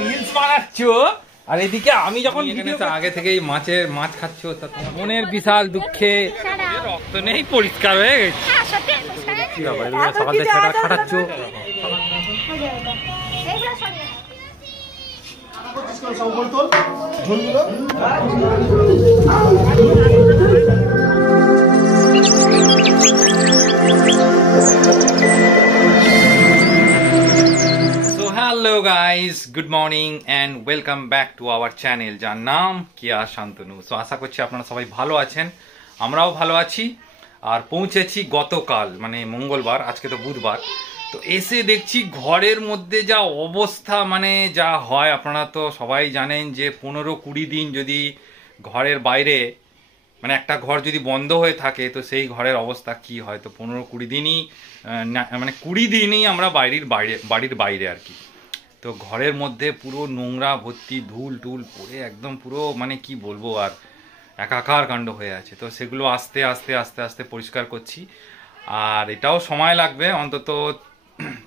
Reels বানাচ্ছো আর এদিকে আমি যখন আগে থেকেই মাছ খাচ্ছ, মনের বিশাল দুঃখে রক্ত নেই, পরিষ্কার হয়ে গেছে। সকাল থেকে খাটাচ্ছ। Hello guys, good morning and welcome back to our channel যার নাম Keya Santanu। সো আশা করছি আপনারা সবাই ভালো আছেন, আমরাও ভালো আছি। আর পৌঁছেছি গতকাল মানে মঙ্গলবার, আজকে তো বুধবার। তো এসে দেখছি ঘরের মধ্যে যা অবস্থা, মানে যা হয় আপনারা তো সবাই জানেন যে 15-20 দিন যদি ঘরের বাইরে মানে একটা ঘর যদি বন্ধ হয়ে থাকে তো সেই ঘরের অবস্থা কি হয়। তো 15-20 দিনই মানে 20 দিনই আমরা বাড়ির বাইরে আর কি। তো ঘরের মধ্যে পুরো নোংরা ভর্তি, ধুল টুল পড়ে একদম পুরো মানে কি বলবো আর একাকার কাণ্ড হয়ে আছে। তো সেগুলো আস্তে আস্তে পরিষ্কার করছি। আর এটাও সময় লাগবে, অন্তত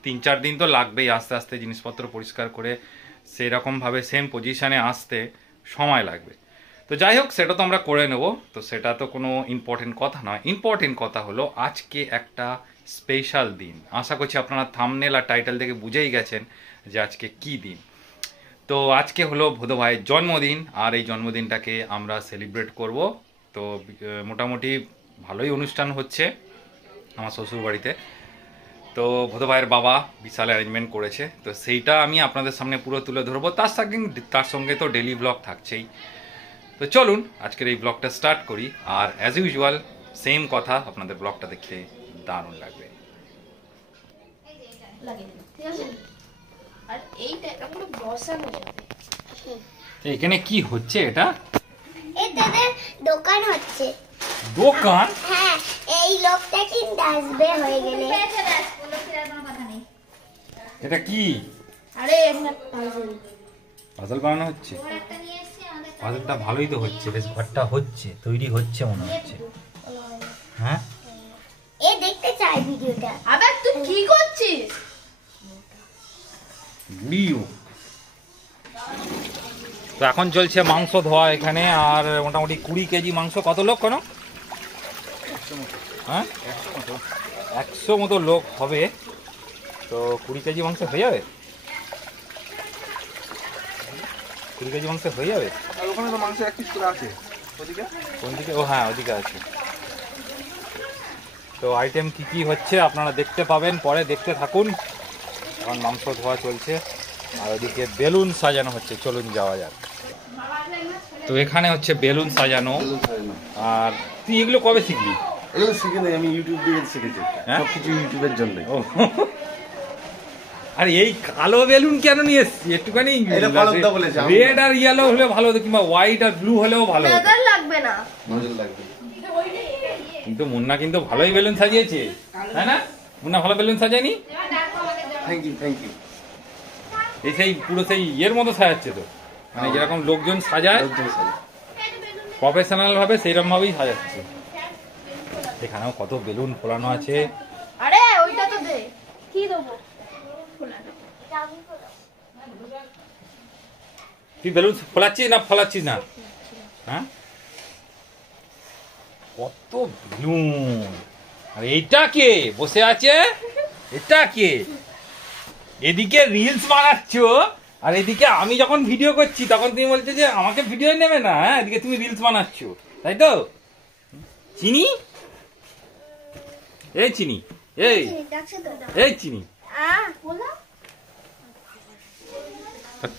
3-4 দিন তো লাগবেই আস্তে আস্তে জিনিসপত্র পরিষ্কার করে সেরকমভাবে সেম পজিশানে আসতে সময় লাগবে। তো যাই হোক, সেটা তো আমরা করে নেব। তো সেটা তো কোনো ইম্পর্টেন্ট কথা নয়। ইম্পর্টেন্ট কথা হলো আজকে একটা স্পেশাল দিন। আশা করছি আপনারা থাম্বনেল আর টাইটেল থেকে বুঝেই গেছেন যে আজকে কি দিন। তো আজকে হলো ভোদো ভাইয়ের জন্মদিন, আর এই জন্মদিনটাকে আমরা সেলিব্রেট করব। তো মোটামুটি ভালোই অনুষ্ঠান হচ্ছে আমার শ্বশুর বাড়িতে। তো ভোদো ভাইয়ের বাবা বিশাল অ্যারেঞ্জমেন্ট করেছে, তো সেইটা আমি আপনাদের সামনে পুরো তুলে ধরবো। তার সঙ্গে তো ডেলি ব্লগ থাকছেই। তো চলুন আজকের এই ব্লগটা স্টার্ট করি। আর অ্যাজ ইউজুয়াল সেম কথা, আপনাদের ব্লগটা দেখতে দারুণ লাগবে। এখানে কি হচ্ছে? এটা দোকান হচ্ছে। দোকান? হ্যাঁ, এই লোকটা কিন্তু আসবে হয়ে গেলে। এটা কি? আরে একটা পাজল। পাজল বানানো হচ্ছে। পাজলটা ভালোই তো হচ্ছে, বেশ ঘরটা হচ্ছে, তৈরি হচ্ছে মনে হচ্ছে। হ্যাঁ, এ দেখতে চাই ভিডিওটা। আবে তুই কি করছিস? ভিডিও তো এখন চলছে মাংস ধোয়া এখানে। আর মোটামুটি 20 কেজি মাংস। কত লোক? কোনো 100 মতো লোক হবে। তো 20 কেজি মাংস হয়ে যাবে? 20 কেজি মাংস হয়ে যাবে? ওখানে তো মাংস 1 পিস করে আছে। ওদিকে? কোন দিকে? ও হ্যাঁ, ওদিকে আছে। তো আইটেম কি কি হচ্ছে আপনারা দেখতে পাবেন, পরে দেখতে থাকুন। এখন মাংস ধোয়া চলছে আর ওদিকে বেলুন সাজানো হচ্ছে। চলুন যাওয়া যাক। তো এখানে হচ্ছে বেলুন সাজানো। আর তুই এগুলো কবে শিখলি? এগুলো শিখে নাই, আমি ইউটিউব দিয়ে শিখেছি। সবকিছু ইউটিউবের জন্য। আর এই কালো বেলুন কেন নিয়ে এসছি? একটুখানি রেড আর ইয়েলো হলে ভালো হতো, কিংবা হোয়াইট আর ব্লু হলেও ভালো হতো। নজর লাগবে না। নজর লাগবে। কিন্তু মুন্না কিন্তু ভালোই বেলুন সাজিয়েছে, তাই না? মুন্না ভালো বেলুন সাজায়নি? Thank you, thank you. এই সেই পুরো সেই ইয়ের মতো সাজাচ্ছে তো, মানে যেরকম লোকজন সাজায় প্রফেশনাল ভাবে সেইরকম ভাবেই সাজাচ্ছে। এখানেও কত বেলুন ফোলানো আছে। আরে ওইটা তো দে। কি দেবো? তুই বেলুন ফোলাচ্ছিস না ফোলাচ্ছিস না? হ্যাঁ, কত বেলুন। আর এইটা কে বসে আছে? এটা কে? এদিকে রিলস বানাচ্ছো আর এদিকে আমি যখন ভিডিও করছি তখন তুমি বলছো যে আমাকে ভিডিও নেবে না। হ্যাঁ, এদিকে তুমি রিলস বানাচ্ছো, তাই তো? চিনি, এই চিনি, এই চিনি।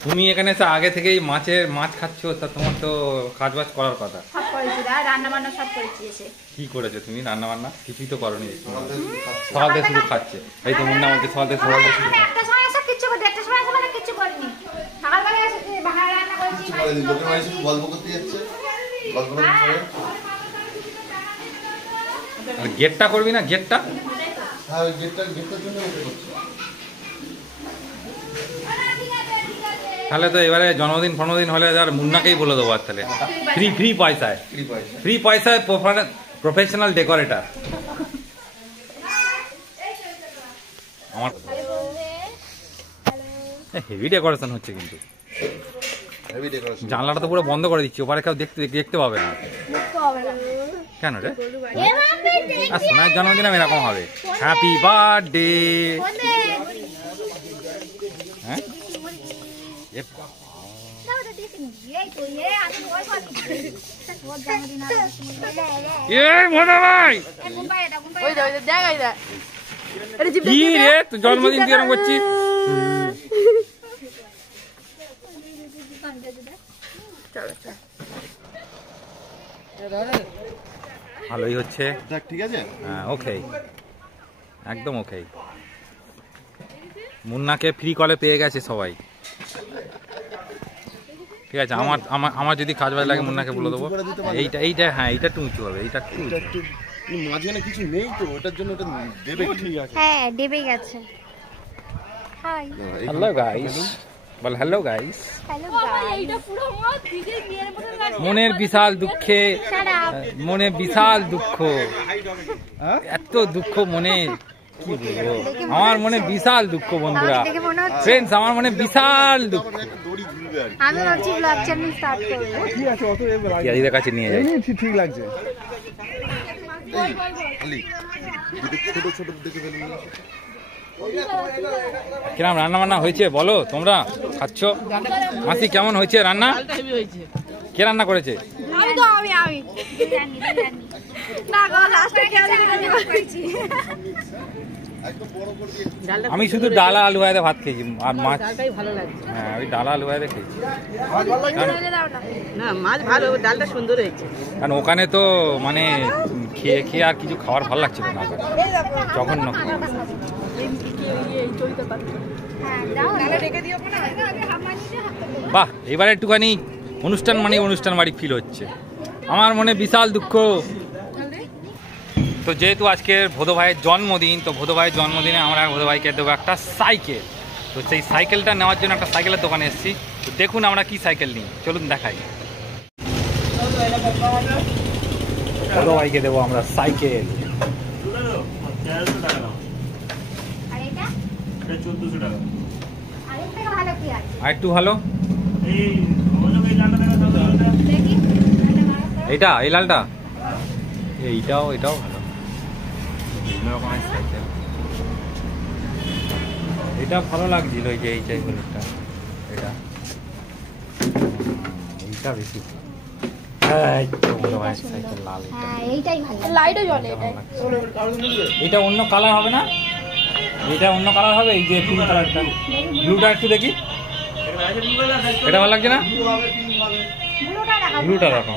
তুমি এখানে আগে থেকেই মাছ খাচ্ছ, তা তোমার তো কাজ বাজ করার কথা। রান্না বান্না সব করেছি। কি করেছো তুমি? রান্না বান্না কিছুই তো করনি। সকাল থেকে শুধু খাচ্ছে। এই তো মুন্না বলছে সকাল থেকে শুরু খাচ্ছে। আর গেটটা করবি না? গেটটা তাহলে তো এবারে জন্মদিন ফন্মদিন হলে আর মুন্নাকেই বলে দেবো। আর তাহলে ফ্রি পয়সায় প্রফেশনাল ডেকোরেটর। আমার হেভি ডেকোরেশন হচ্ছে কিন্তু। জানলাটা তো পুরো বন্ধ করে দিচ্ছি, ওপারে কেউ দেখতে পাবে না। কেন রে? আর সোনার জন্মদিন এরকম হবে। Happy birthday. হ্যাঁ জন্মদিন কি এরকম করছিস? ভালোই হচ্ছে, ঠিক আছে। হ্যাঁ ওকে, একদম ওকে। মুন্নাকে ফ্রি কলে পেয়ে গেছে সবাই। ঠিক আছে, আমার যদি কাজ বাজ লাগে মুন্নাকে বলে দেবো। এইটা হ্যাঁ, এইটা একটু উঁচু হবে, এইটা একটু মাঝখানে কিছু নেই তো, ওটার জন্য ওটা দেবে। ঠিক আছে, হ্যাঁ দেবে গেছে। হাই হ্যালো গাইস, বল হ্যালো গাইস। Hello guys. এইটা পুরো আমার দিকে নিয়ে মতো লাগে। মনের বিশাল দুঃখে, মনে বিশাল দুঃখ, এত দুঃখ মনে, কি বলবো, আমার মনে বিশাল দুঃখ বন্ধুরা, ফ্রেন্ডস, আমার মনে বিশাল দুঃখ। আমি ভাবছি ব্লগ চ্যানেল স্টার্ট করব। ঠিক আছে, অত ইয়াদিদের কাছে নিয়ে যাই। ঠিক লাগছে। ছোট ছোট দেখে ফেলুন। কিরম রান্না বান্না হয়েছে বলো, তোমরা খাচ্ছ? মাসি কেমন হয়েছে রান্না? কে রান্না করেছে? আমি শুধু ডালা আলু ভাজা ভাত খেয়েছি আর মাছ। হ্যাঁ, ওই ডালা আলু ভাজা খেয়েছি। না মাছ ভালো, ডালটা সুন্দর হয়েছে। কারণ ওখানে তো মানে খেয়ে খেয়ে আর কিছু খাওয়ার ভালো লাগছিল না, জঘন্য। বাহ, এবারে একটুখানি অনুষ্ঠান মানে অনুষ্ঠান বাড়ি ফিল হচ্ছে। আমার মনে বিশাল দুঃখ। তো যেহেতু আজকে ভোদো ভাইয়ের জন্মদিন, তো ভোদো ভাইয়ের জন্মদিনে আমরা ভোদো ভাইকে দেবো একটা সাইকেল। তো সেই সাইকেলটা নেওয়ার জন্য একটা সাইকেলের দোকানে এসেছি। তো দেখুন আমরা কি সাইকেল নিই, চলুন দেখাই। ভোদো ভাইকে দেবো আমরা সাইকেল। আর একটু ভালো এইটা, এই লালটা, এইটাও ভালো। বিভিন্ন রকমের সাইকেল, এটা ভালো লাগছিল। এই যে এই সাইকেলটা, এটা এইটা বেশি। এটা অন্য কালার হবে না? এটা অন্য কালার হবে, এই যে পিঙ্ক কালারটা, ব্লুটা একটু দেখি। এটা ভালো লাগছে না? ব্লুটা দেখো।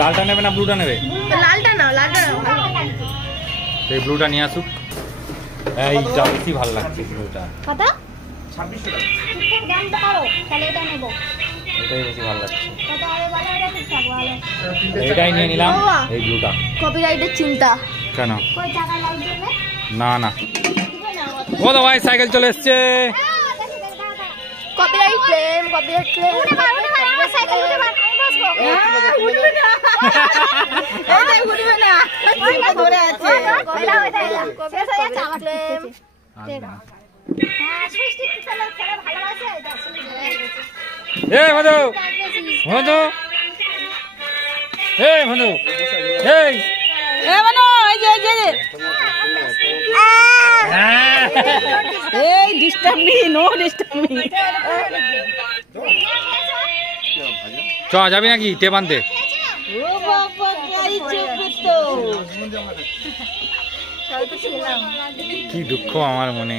লালটা নেবে না ব্লুটা নেবে? লালটা নাও, লালটা নাও। এই ব্লুটা নিয়ে আসুক। এইটা বেশি ভালো লাগছে ব্লুটা। কত? 2600 টাকা। দামটা করো, তাহলে এটা নেব। এটাই বেশি ভালো লাগছে। কত হবে বলো, এটা ঠিকঠাক ভালো। এটাই নিয়ে নিলাম, এই ব্লুটা। কপিরাইটের চিন্তা কেন? কই টাকা লাগবে? না না, ও তো ভাই সাইকেল চলে এসছে। Copyright claim, copyright claim. উঠে ভাই, আমার সাইকেল উঠে ভাই, বসবো। উঠবে না। এই উঠবে না। ওইটা ধরে আছে। কইলা ওইটা শেষ হয়ে যাচ্ছে আমার ক্লেম। হ্যাঁ, সৃষ্টি খেলা ভালোবাসে এটা শুনে। এই মধু, মধু, এই মধু, এই মানো, এই যে এই disturb me, no disturb me. চ যাবি নাকি টেপ আনতে? ও বাবা, গাড়ি চেপে তো। কি দুঃখ আমার মনে।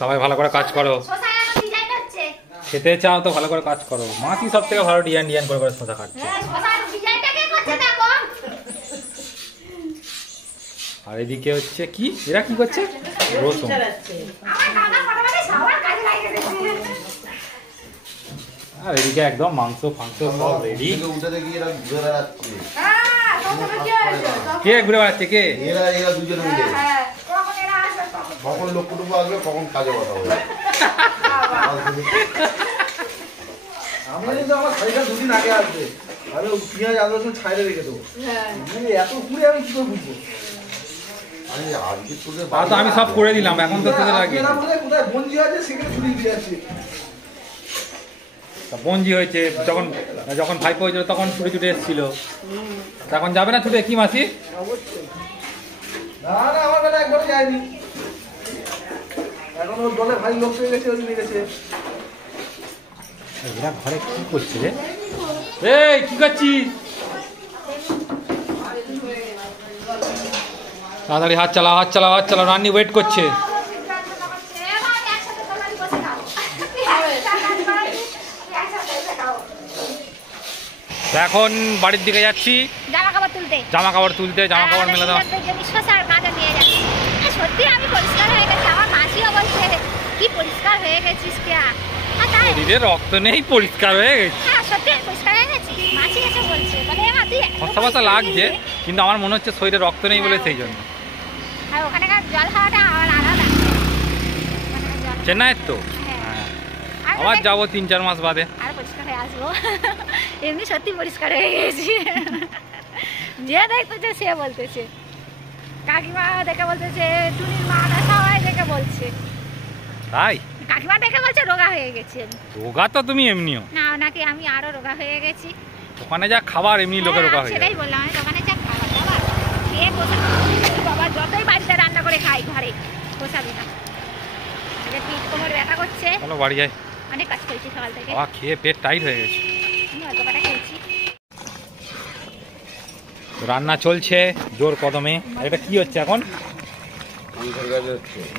সবাই ভালো করে কাজ করো। খেতে চাও তো ভালো করে কাজ করো। মাছি সব থেকে ভালো ডিজাইন করে শসা কাটছে। আর এদিকে হচ্ছে কি, এরা কি করছে? রসুন। আর এদিকে একদম মাংস ফাংস সব রেডি। কে ঘুরে বেড়াচ্ছে? কে? এরা দুজনে মিলে কখন লোক কুটুম্ব আসবে, কখন কাজে কথা বলবে। আমি কিন্তু আমার শাড়িটা দুদিন আগে আসবে, আমি পেঁয়াজ আদা রসুন ছাইড়ে রেখে দেবো। এত পুড়ে আমি কি করে বুঝবো? আমি সব করে দিলাম, এখন তো তোদের আগে কোথায় বঞ্জি আছে সেখানে ছুটি দিয়ে আসছি। বঞ্জি হয়েছে যখন যখন ভাইপো হয়েছিল তখন ছুটে ছুটে এসেছিল, তখন যাবে না ছুটে? কি মাসি? না না, আমার বেলা একবারও যায়নি, এখন ওর দলে ভাই লোক পেয়ে গেছে, ওই নিয়ে গেছে। এরা ঘরে কি করছে রে? এই কি করছিস? তাড়াতাড়ি হাত চালাও, হাত চালাও, হাত চালাও, রান্নি ওয়েট করছে। এখন বাড়ির দিকে যাচ্ছি জামা কাপড় তুলতে, জামা কাপড় মেলে দাও। সত্যি আমি পরিষ্কার হয়ে গেছি, আমার মাসিও বলছে কি পরিষ্কার হয়ে গেছিস কে? শরীরে রক্ত নেই, পরিষ্কার হয়ে গেছে। হ্যাঁ সত্যি আমি পরিষ্কার হয়ে গেছি, মাসি এসে বলছে মানে তুই খসা খসা লাগছে, কিন্তু আমার মনে হচ্ছে শরীরে রক্ত নেই বলে সেই জন্য। আর ওখানকার জল খাওয়াটা আমার আলাদা। চেন্নাইয়ের তো আবার যাবো 3-4 মাস বাদে, আর পরিষ্কার হয়ে আসবো। এমনি সত্যি পরিষ্কার হয়ে গেছি, যে দেখতেছে সে বলতেছে, কাকিমা দেখে বলতেছে, টুনির মা সবাই দেখে বলছে, তাই কাকিমা দেখে বলছে রোগা হয়ে গেছি। রোগা তো তুমি এমনিও না নাকি আমি আরো রোগা হয়ে গেছি। ওখানে যা খাবার এমনি লোকে রোগা হয়ে যায়। সেটাই বললাম, আমি দোকানে যা খাবার দাবার খেয়ে বসে বাবা, যতই বাড়িতে রান্না করে খাই ঘরে বসাবি না। পিঠ কোমর ব্যথা করছে, চলো বাড়ি যাই, অনেক কাজ করেছি সকাল থেকে, খেয়ে পেট টাইট হয়ে গেছে। অল্প কটা খেয়েছি। রান্না চলছে জোর কদমে। এটা কি হচ্ছে এখন?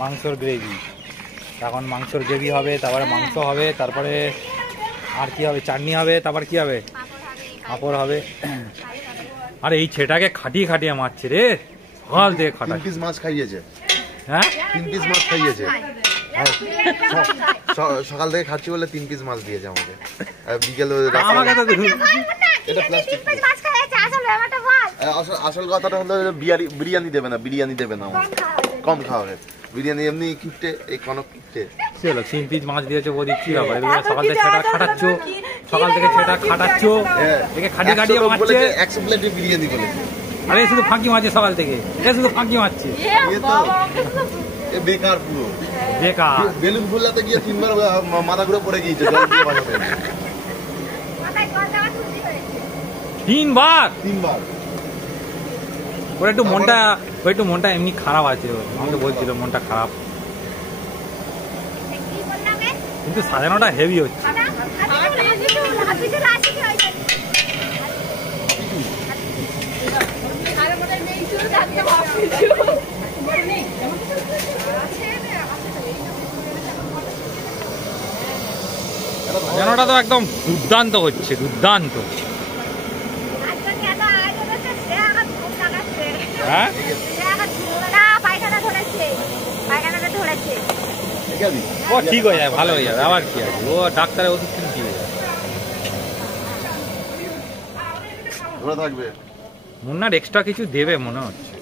মাংসর গ্রেভি। এখন মাংসর গ্রেভি হবে, তারপরে মাংস হবে, তারপরে আর কি হবে? চাটনি হবে, তারপর কি হবে? পাঁপড় হবে। আর এই ছেলেটাকে খাটিয়ে খাটিয়ে মারছে রে, সকাল থেকে খাটা। 3 পিস মাছ খাইয়েছে। হ্যাঁ 3 পিস মাছ খাইয়েছে, সকাল থেকে খাচ্ছি বলে 3 পিস মাছ দিয়েছে আমাকে। বিকেল আমাকে তো এটা প্লাস্টিক। আসল কথাটা হলো বিরিয়ানি দেবে না, বিরিয়ানি দেবে না, কম খাওয়াবে বিরিয়ানি, এমনি কিপটে, এই কনক কিপটে। কি হলো? 3 পিস মাছ দিয়েছে বৌদি, কি ব্যাপার? সকাল থেকে ছেলেটা খাটাচ্ছ, সকাল থেকে ছেলেটা খাটাচ্ছ, একে খাটিয়ে খাটিয়ে মারছে। 100 প্লেটে বিরিয়ানি বলেছে। আরে শুধু ফাঁকি মারছে সকাল থেকে, এ শুধু ফাঁকি মারছে, এ বেকার পুরো বেকার। বেলুন ফুলাতে গিয়ে 3 বার মাথা ঘুরে পড়ে গিয়েছে, জল দিয়ে বাজাতে 3 বার। ওর একটু মনটা এমনি খারাপ আছে, আমাকে বলছিল মনটা খারাপ, কিন্তু সাজানোটা হেভি হচ্ছে। সাজানোটা তো একদম দুর্দান্ত হচ্ছে, দুর্দান্ত। হ্যাঁ ও ঠিক হয়ে যাবে, ভালো হয়ে যাবে, আবার কি আছে, ও ডাক্তারের ওষুধ কিনে ঠিক হয়ে যাবে। মুন্নার এক্সট্রা কিছু দেবে মনে হচ্ছে।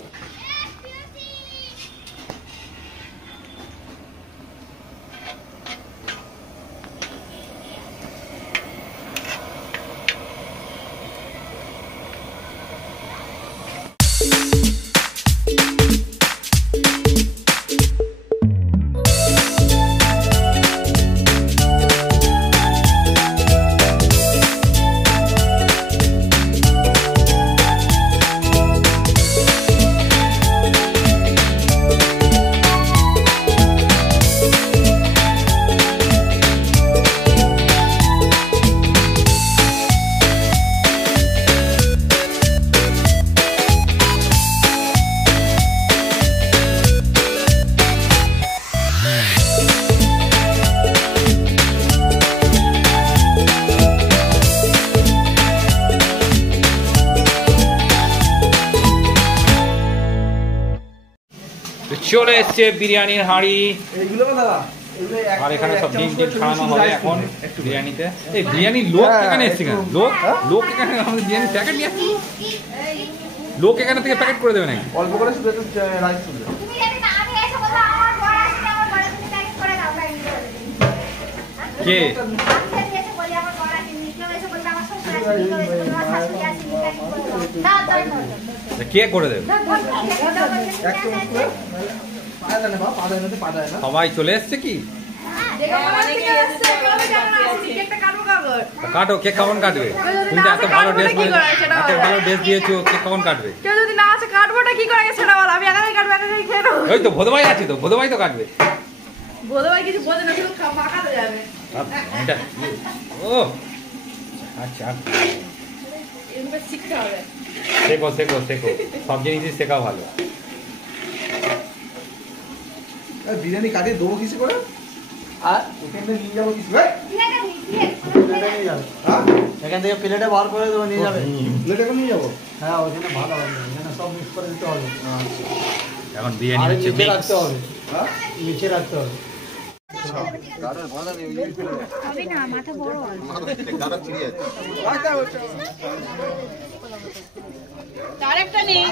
চলে এসছে বিরিয়ানির হাঁড়ি, আর এখানে সব ডিম টিম খাওয়ানো হবে এখন বিরিয়ানিতে। এই বিরিয়ানির লোক এখানে এসছে কেন? লোক এখানে আমাদের বিরিয়ানির প্যাকেট নিয়ে আসছে, লোক এখানে থেকে প্যাকেট করে দেবে নাকি? অল্প করে শুধু রাইস তুলবে। কে কে করে দেবে? সবাই চলে এসছে কি? কাটো, কেক কখন কাটবে? তুমি তো এত ভালো ড্রেস দিয়েছো, কেক কখন কাটবে? ওই তো ভোদভাই আছে, তো ভোদভাই তো কাটবে। ও আচ্ছা, শেখো শেখো শেখো, সব জিনিসই শেখা ভালো। বিরিয়ানি কাটিয়ে দেবো কিছু করে, আর এখান থেকে নিয়ে যাবো কিছু, এখান থেকে প্লেটে বার করে দেবো, নিয়ে যাবে। প্লেটে নিয়ে যাবো, হ্যাঁ ওখানে ভালো হবে, এখানে সব মিক্স করে দিতে হবে। এখন বিরিয়ানি হচ্ছে নিচে রাখতে হবে, হ্যাঁ নিচে রাখতে হবে। মাথা বড় আরেকটা নেই।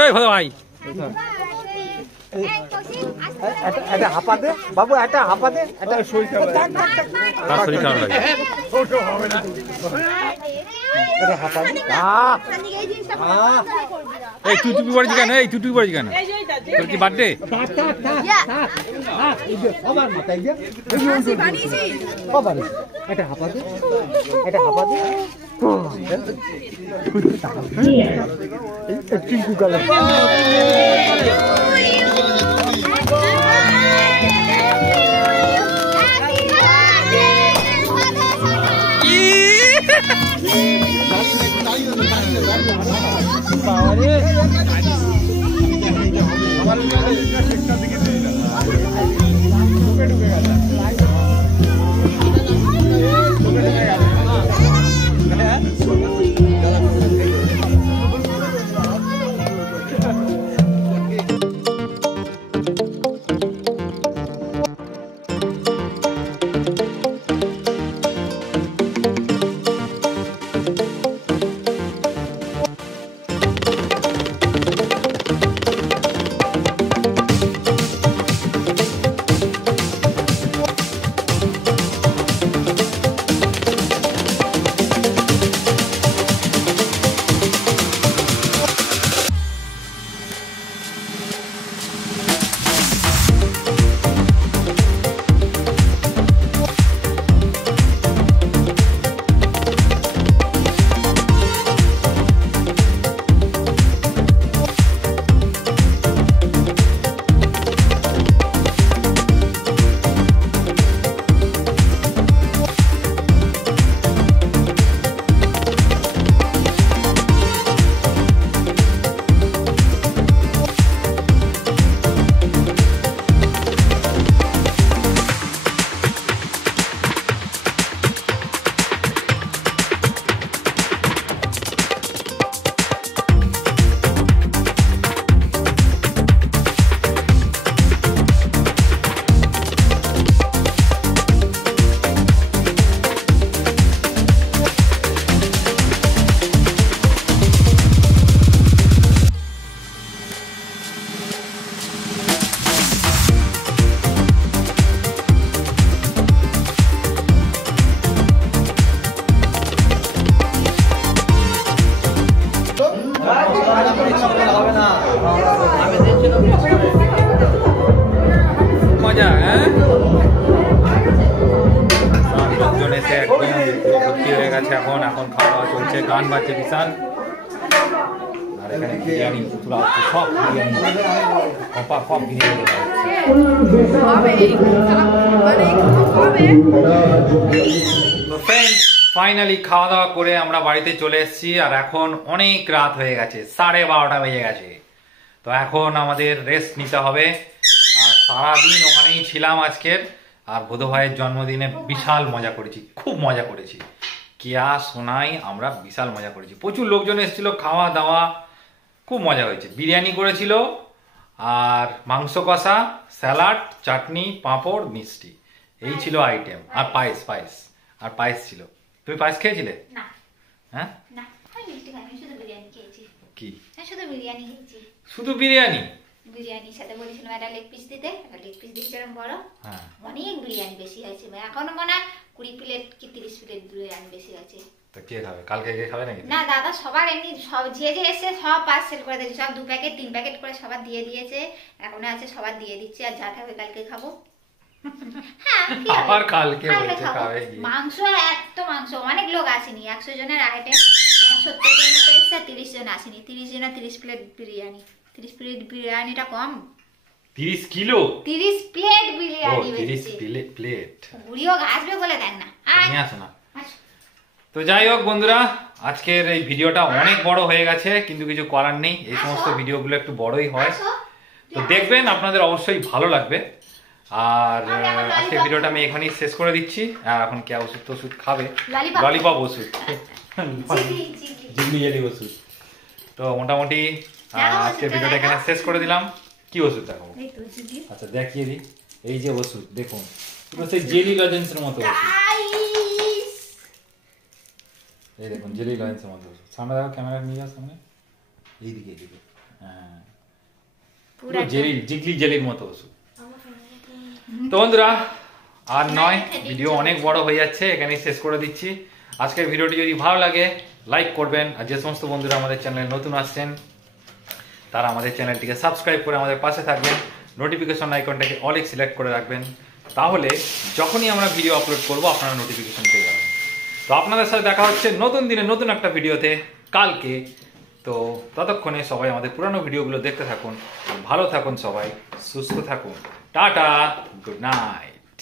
এই ভোদভাই এটা হাঁপা দে বাবু, এটা হাঁপা দে, এটা শরীর খারাপ লাগে। এটা হাঁপা দে। এই তুই টুপি পরেছি কেন? এই তুই টুপি পরেছি কেন? তোর কি বার্থডে? এটা হাঁপা দে, এটা হাঁপা দে। টিঙ্কু কালার মজা, হ্যাঁ লোকজন এসে একদম ভর্তি হয়ে গেছে। এখন এখন খাওয়া দাওয়া চলছে, গান বাজছে বিশাল। আর এখানে বিরিয়ানি তোলা হচ্ছে, সব বিরিয়ানি সব বিরিয়ানি তো ফ্রেন্ডস, ফাইনালি খাওয়া দাওয়া করে আমরা বাড়িতে চলে এসেছি। আর এখন অনেক রাত হয়ে গেছে, 12:30 বেজে গেছে। তো এখন আমাদের রেস্ট নিতে হবে। আর সারাদিন ওখানেই ছিলাম আজকের। আর বোধ ভাইয়ের জন্মদিনে বিশাল মজা করেছি, খুব মজা করেছি। কেয়া সোনাই আমরা বিশাল মজা করেছি, প্রচুর লোকজন এসেছিল, খাওয়া দাওয়া খুব মজা হয়েছে। বিরিয়ানি করেছিল, আর মাংস কষা, স্যালাড, চাটনি, পাঁপড়, মিষ্টি, এই ছিল আইটেম। আর পায়েস পায়েস আর পায়েস ছিল। তুমি পায়েস খেয়েছিলে? না। হ্যাঁ না, আমি মিষ্টি খাইনি, শুধু বিরিয়ানি খেয়েছি। কি? শুধু বিরিয়ানি খেয়েছি। শুধু বিরিয়ানি? বিরিয়ানির সাথে বলেছিলাম একটা লেগ পিস দিতে, একটা লেগ পিস দিয়েছিলাম বড়। হ্যাঁ অনেক বিরিয়ানি বেশি হয়েছে, এখনো মনে হয় 20 প্লেট কি 30 প্লেট বিরিয়ানি বেশি হয়েছে। তো কে খাবে? কালকে কে খাবে নাকি? না দাদা সবার এমনি সব যে এসে সব পার্সেল করে দিয়েছে, সব 2 প্যাকেট 3 প্যাকেট করে সবার দিয়ে দিয়েছে, এখনো আছে সবার দিয়ে দিচ্ছে। আর যা থাকবে কালকে খাবো। হ্যাঁ আবার কালকে বলছে খাবে কি? মাংস, এত মাংস, অনেক লোক আসেনি, 100 জনের আইটেম, 70 জন মতো এসছে, 30 জন আসেনি। 30 জনের 30 প্লেট বিরিয়ানি। 30 প্লেট বিরিয়ানিটা কম, 30 কিলো 30 প্লেট বিরিয়ানি 30 বেরিয়েছে। প্লেট বুড়িও আসবে বলে দেন না। নিয়ে আসো না। তো যাই হোক বন্ধুরা, আজকের এই ভিডিওটা অনেক বড় হয়ে গেছে, কিন্তু কিছু করার নেই, এই সমস্ত ভিডিওগুলো একটু বড়ই হয়। তো দেখবেন, আপনাদের অবশ্যই ভালো লাগবে। আর আজকের ভিডিওটা আমি এখানেই শেষ করে দিচ্ছি। এখন কে ওষুধ খাবে, ললিপপ ওষুধ, জিগলি জেলি ওষুধ। তো মোটামুটি আজকের ভিডিওটা এখানে শেষ করে দিলাম। কি ওষুধ দেখাবো? আচ্ছা দেখিয়ে দিই, এই যে ওষুধ দেখুন, পুরো সেই জেলি লজেন্সের মতো ওষুধ। এই দেখুন জেলি লজেন্সের মতো ওষুধ। সামনে দেখো, ক্যামেরা নিয়ে যাও সামনে, এইদিকে এইদিকে। হ্যাঁ পুরো জেলি, জিগলি জেলির মতো ওষুধ। তো বন্ধুরা আর নয়, ভিডিও অনেক বড় হয়ে যাচ্ছে, এখানেই শেষ করে দিচ্ছি। আজকের ভিডিওটি যদি ভালো লাগে লাইক করবেন, আর যে সমস্ত বন্ধুরা আমাদের চ্যানেলে নতুন আসছেন তারা আমাদের চ্যানেলটিকে সাবস্ক্রাইব করে আমাদের পাশে থাকবেন, নোটিফিকেশন আইকনটাকে অল সিলেক্ট করে রাখবেন, তাহলে যখনই আমরা ভিডিও আপলোড করব আপনারা নোটিফিকেশন পেয়ে যাবেন। তো আপনাদের সাথে দেখা হচ্ছে নতুন দিনে নতুন একটা ভিডিওতে কালকে। তো ততক্ষণে সবাই আমাদের পুরানো ভিডিওগুলো দেখতে থাকুন, ভালো থাকুন, সবাই সুস্থ থাকুন, টাটা, গুড নাইট।